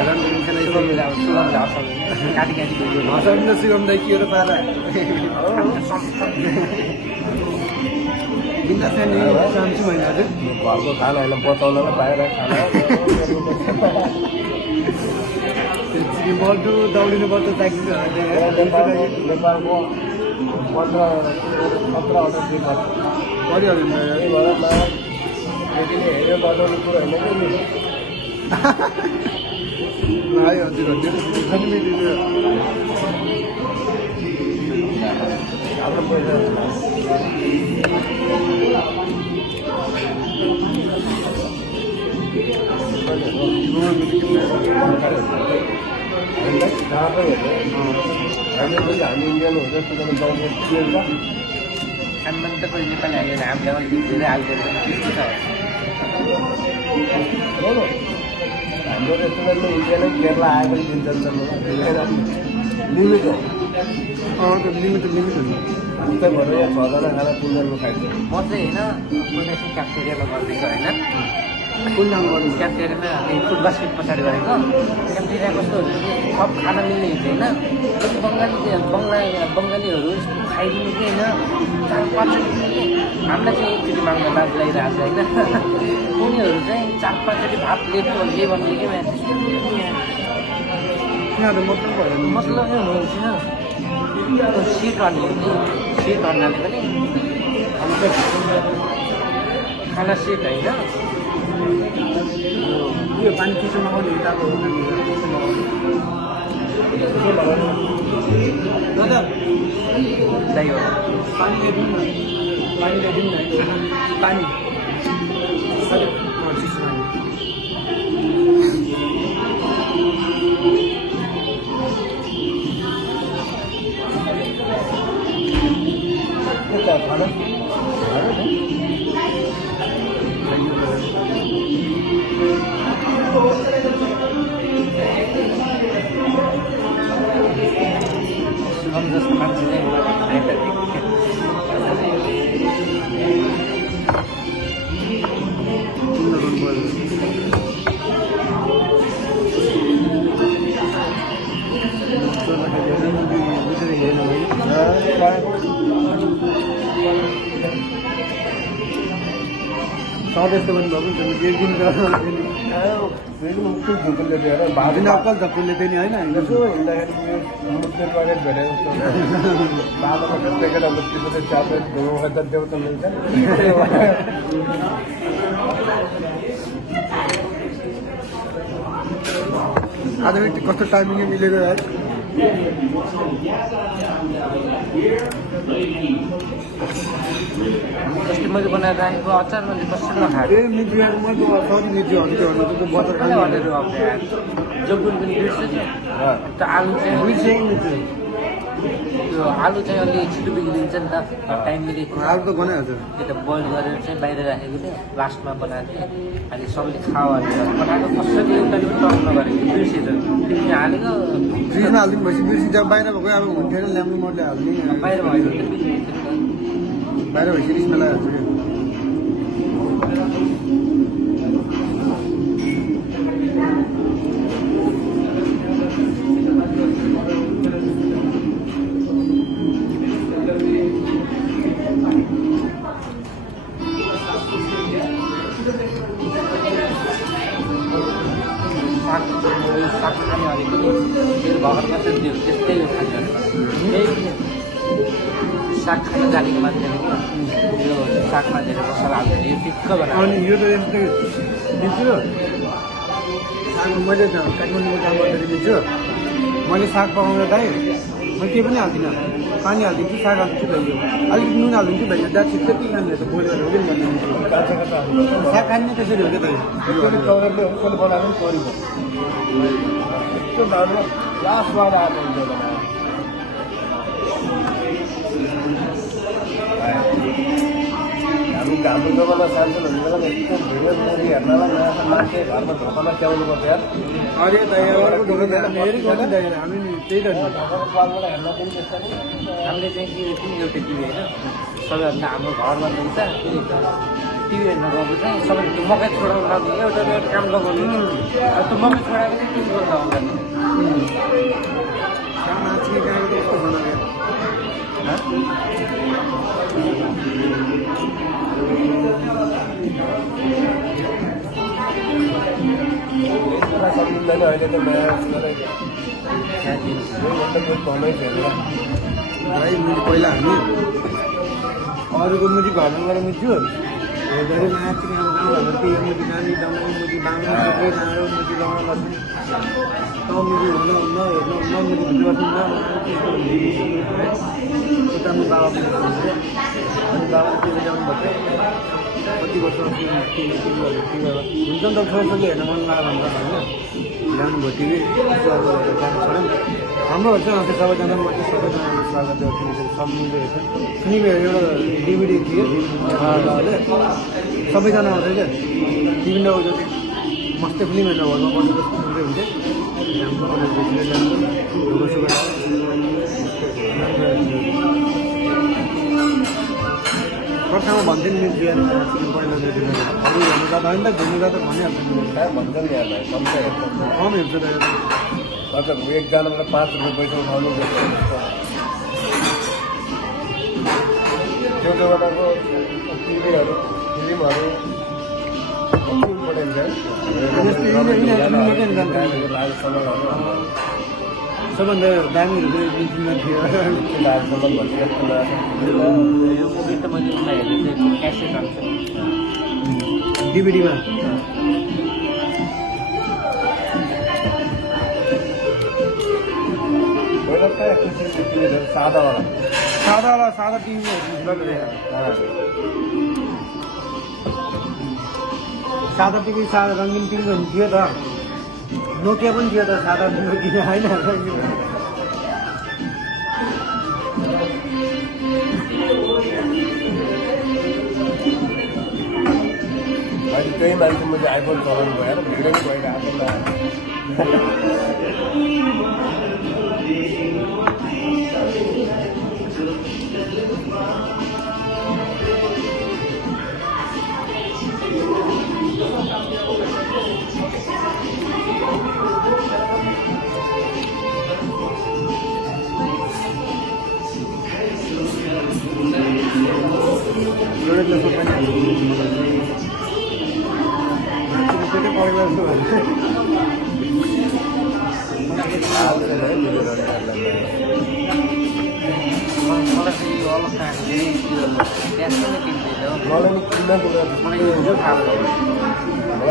झलन दिन्छ नै सुगम झार्छ काटी काटी हँसाउनु त सुगम दाइ के हो र पारा बिन्दा छैन सान्छु होइन हजुर घरको खानाहरूलाई बचाउनलाई बाहिर खाना बल्टु दौडिनुपर्छ ट्याक्सी नेपालको 15-17 दिन पऱ्यो केटीले हेऱ्यो बजाउने कुरो होइन कि आयो हजुर हाम्रो पैसा हामी इन्डियन हुन्छ त्यसले गाउँको खानमान त कोही नेपाली आएन हामीले अलिकति धेरै हाल्दैन त्यस्तो छ हाम्रो रेस्टुरेन्टमा इन्डियाले केरला आयो भने दिन्छन् लिमिट हो लिमिट हुन्छ उतै भएर यहाँ 6 जना खाना पुण्यमा खाइन्छ म चाहिँ होइन मैले चाहिँ क्याफेटेरियामा गरिदिएको होइन कुन नाम गर्नु क्याफेटेरियामा फुड बास्केट पछाडि गरेको क्याफेटेरिया कस्तो हुन्छ सब खाना मिल्ने हुन्छ होइन बङ्गालीहरू खाइदिनु कि होइन 4-5 हामीलाई चाहिँ एकचोटि माग्न लाज लागिरहेको छ होइन उनीहरू चाहिँ 4-5 भात ले भन्ने कि मतलब नै हुनुहुन्थेन सेट अन्नाले पनि खाना सेट होइन यो पानी चिसो नखाउने हिसाबले दाइ हो पानी ल्याइदिउँ न पानी चिसो खाना सुगम जस्तो मान्छे चाहिँ सधैँ पनि भएको नि एक दिन झुकुलले दिएर भाजी अक्कल झक्कुलले दिने होइन यसो हिँड्दाखेरि मुद्दे लगेर भेटेर बाबामा देखेर अब त्यसले चापे धुवा त देउता मिल्छ आज कस्तो टाइमिङ मिलेको है जस्तै मैले बनाएर राखेको अचार मैले कसरी नखाएको ए मिडियामा त सरी मिडियाहरू त बजार खाने भनेर जबुल पनि बिर्सेछ त आलु चाहिँ त्यो आलु चाहिँ अलि छिटो बिग्रिन्छ नि त टाइम मिलेको आलु त बनाइहाल्छ त्यो त बोइल गरेर चाहिँ बाहिर राखेको थिएँ लास्टमा बनाएको थिएँ अनि सबले खाऊ हालेर बनाएको कसरी एउटा पनि टर्न नगरेको बिर्सेछ तिमीले हालेको फ्रिजमा हालिदिनु भएपछि बिर्सिन्छ बाहिर भएको अब हुन्थेन ल्याउनु मले हाल्ने बाहिर भयो भने त बाहिर भएपछि रिसमा लगाइहाल्छु क्या साग खाने भनेको नि मेरो घरमा चाहिँ त्यस्तै हो खाने साग खान जानेको मान्छेले यो सागमा धेरै मसला हाल्छ यो टिक्क बनाएर अनि यो त यस्तै दिन्छु साग मैले काठमाडौँको काम गर्दाखेरि दिन्छु मैले साग पकाउँदा दाइ म केही पनि हाल्दिनँ पानी हालिदिन्छु साग हालिदिन्छु भइयो अलिकति नुन हालिदिन्छु भइयो दाजु त्यति खाने त बोइल गरेर हो कि साग खाने त्यसरी हो क्या दाइ बनाएको परियो त्यो भाउमा लास्टबाट आएको हुन्छ हाम्रो जग्गामा सान्छन् भन्ने बेला एकदम भिडियो मुभी हेर्नलाई नयाँ मान्छे घरमा धोकामा च्याउनु पर्छ यार अरे दाइहरूको ढोका हेरी गर्नु दाइ हामी त्यही त पालबाट हेर्न पनि त्यस्तो नि हामीले चाहिँ के पनि एउटा टिभी होइन सबैभन्दा हाम्रो घरमा हुन्छ टिभी हेर्न गएको चाहिँ सबैले त्यो मकै छोडाउनु लाग्यो एउटा काम लगाउनु अब त्यो मकै छोडाएको चाहिँ टिभी गर्दा आउँदैन नाच्ने गाएको त यस्तो बनायो सकिँदैन अहिले त नयाँ कमै छैन भाइ मैले पहिला हामी अरूको मुजी घरमा गएर मुझ्छु हेर्दाखेरि नाच्ने अब गाउँघरमा त्यही मुजी नानी दमाई मुजी बाङ्गो सबै गाँडो मुजी लगाउन बस्ने त मुजी हुन हुन्न हेर्नु हुन्न मुजी भित्र बस्नु उता म बाबा पनि अनि बाबाले टिभी ल्याउनु भएको कति वर्ष हुन्छ नि त छोराछोरीले हेर्न मन लाग्यो भनेर होइन ल्याउनु भयो टिभी जानु छोड्यौँ हाम्रो हुन्छ अन्त सबैजना म चाहिँ सबैजनाले स्वागत गर्छु सब मिलेर हेर्छ सुनिको एउटा डिभिडी थियो उहाँले सबैजना आउँछ क्या विभिन्न जति मस्तै फिल्म हेर्नु घरमा बसेर सुन्दै हुन्छ प्रथममा भन्थ्यो नि बिहान पहिला अरू हेर्नु जाँदा होइन त घुम्नु जाँदा भनिहाल्छ भन्छ नि यहाँलाई कम त हेर्छ कम हेर्छ त मतलब एकजनाबाट 5 रुपियाँ पैसा उठाउनु त्यो जमानाको टिभीहरू फिल्महरू इम्पोर्टेन्ट सबभन्दा दामीहरू चाहिँ थियो यो मुभी त मैले उसलाई हेर्ने चाहिँ क्यासेट हाल्छ डिभिडीमा सादा टिभी सादा टिभी सादा रङ्गिन टिभी थियो त नोकिया पनि थियो त सादा नोकिया होइन अहिले त्यही मान्छे मैले आइफोन चलाउनु भएर भिडियो पनि भइरहेको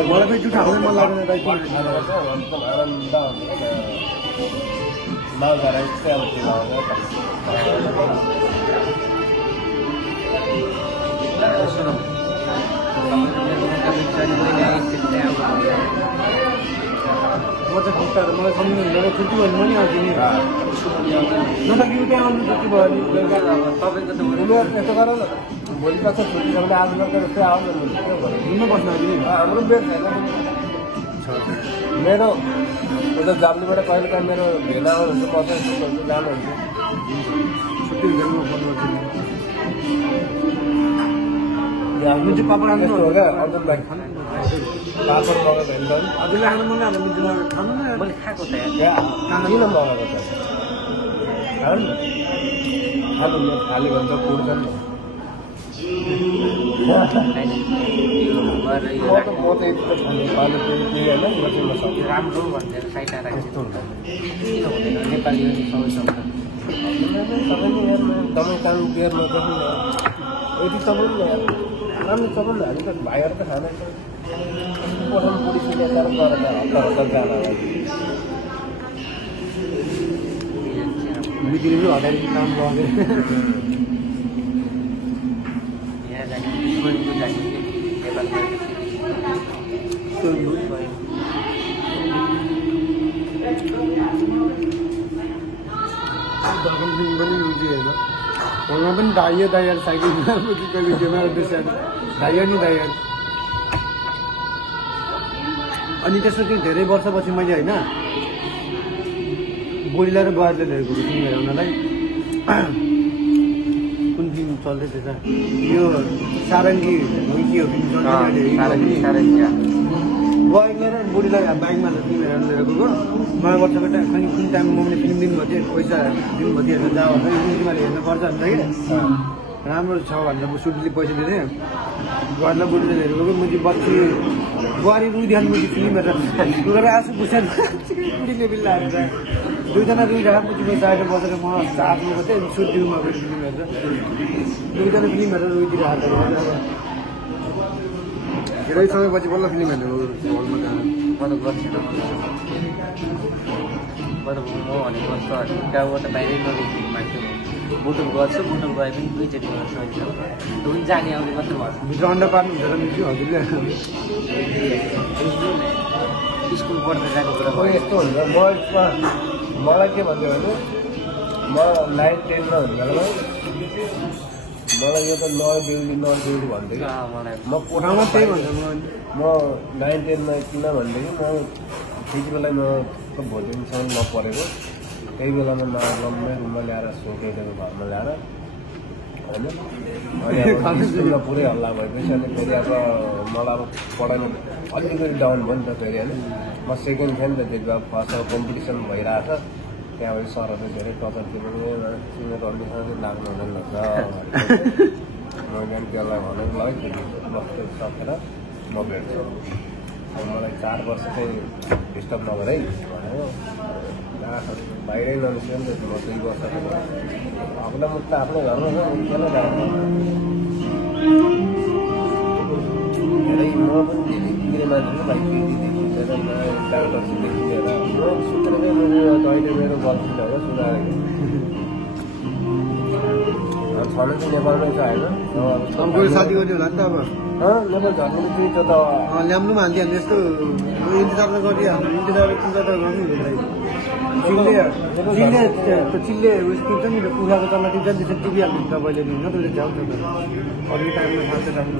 मलाई पनि जुठा हुँदै मन लाग्दैन म चाहिँ खुट्टाहरू मलाई सम्झिनु छुट्टी भयो भने पनि आउँछु नि नसकि उतै आउनु छुट्टी भयो भने तपाईँको त यस्तो गर न भोलि कस्तो छुट्टी छ भने आज बेलुका जस्तै आउँदैन घुम्नु बस्नु कि हाम्रो बेड छैन मेरो उता जाब्लीबाट कहिले काहीँ मेरो भेला आउनुहुन्छ बस्छ जानुहुन्छ छुट्टी हुन्छ हुन्छ पापड आउनु हो क्या अर्जुन भाइ पापड मगाएको होइन हजुरले खानु मन लाग्यो मिन्चुमा खानु न मैले खाएको त किन मगाएको त खानु न खानु खाली भन्छ पुड्छ नि म त यति त खाने पालो त्यही होइन राम्रो भनेर साइड आएर यस्तो हुन्छ किन हुँदैन नेपालीहरू सबै सक्छ तपाईँ काम बियर नगर्नु न यति तपाईँले राम्रो तपाईँले हामी त भाइहरू त खाना पठाउनु पुलिसले तर गरेर हतार हतार जान मिटिङ पनि हटाइदिनु काम गर्दै यहाँ जाने छोरीको जाने नेपालमा पनि रुचि होइन घरमा पनि धाइयो दाइहरू साइकल कहिले गेमा धाइयो नि दाइहरू अनि त्यसपछि धेरै वर्षपछि मैले होइन बोइला र बुहारीले लिएको थिएँ हेर्नलाई कुन दिन चल्दै थिएछ यो सारङ्गी हो कि के हो गयो लिएर बुढीलाई बाइकमा फिल्म हेरेर लिएर गएको मलाई वर्षको टाइम खै कुन टाइम मम्मीले फिल्म दिनुभएको थियो पैसा दिनुभएको थियो हेरेर जाऊ खै तिमीले हेर्नु पर्छ भनेर कि राम्रो छ भनेर सुटले पैसा दिँदै घरलाई बुढीले हेरेर गएको मुजी बच्ची बुहारी रुइदिहाल्नु मुजी फिल्म हेरेर गएर आँसु पुछेन बुढीले बिल्ला हालेर दुईजना मुजीको साइड बसेर म झार्नु गएको थिएँ सुट दिउमा गएर फिल्म हेरेर दुईजना फिल्म हेरेर रुइदिरहेको धेरै समयपछि बल्ल फिल्म हेर्नु हलमा जानु म त गर्छु म भनेको जस्तो गाउँबाट बाहिरै नदेखि मान्छे बोटल गर्छु बोटल गए पनि दुईचोटि गर्छु अहिले पनि जाने आउने मात्र भएको भित्र अन्डा पार्नुहुन्छ र मिल्छु हजुरले स्कुल पढ्दै गएको कुरा अब यस्तो हुन्छ मलाई के भन्थ्यो भने म 9, 10 मा हुँदा मलाई यो त नड्युटी भन्थ्यो कि म कोठामा त्यही भन्छ म 9, 10 मा किन भनेदेखि म त्यति बेला म भोलिसम्म नपरेको त्यही बेलामा लम्बै रुममा ल्याएर सोकेको घरमा ल्याएर होइन अनि स्कुलमा पुरै हल्ला भएपछि अनि फेरि अब मलाई अब पढाइमा अलिकति डाउन भयो नि त फेरि होइन म सेकेन्ड थिएँ नि त त्यति बेला फर्स्ट अब कम्पिटिसन भइरहेछ त्यहाँबाट सरहरूले धेरै टचर दिनु तिमीहरू अलिकति लाग्नु हुँदैन रहेछ मैले पनि त्यसलाई भने ल बस्दै सकेर म भेट्छु मलाई 4 वर्ष चाहिँ डिस्टर्ब नगर है भनेर बाहिरै ननिस्क्यो नि त म 2 वर्ष आफ्नो मुख त आफ्नै घरमा छ उनीहरूलाई धेरै म पनि दिदी मान्छे भाइ दिदीदेखि लिएर डाक्टरदेखि लिएर म सुत्रेकै मैले अहिले मेरो गर्लफ्रेन्ड हो सुधारेको छन चाहिँ नेपालमै छ होइन साथी गर्ने होला नि त अब नेपाल झर्नु चाहिँ त्यो त ल्याम्नु पनि हालिदिइहाल्नु यस्तो इन्तजार त गरिहाल्नु इन्तजार गर्नु चिल्ले उस टिप्छ नि कुखुराको तल्ला टिप्छ नि त्यसरी टिपिहाल्नु तपाईँले होइन त्यसले झ्याउँछ अरू टाइममा खान्छ राख्नु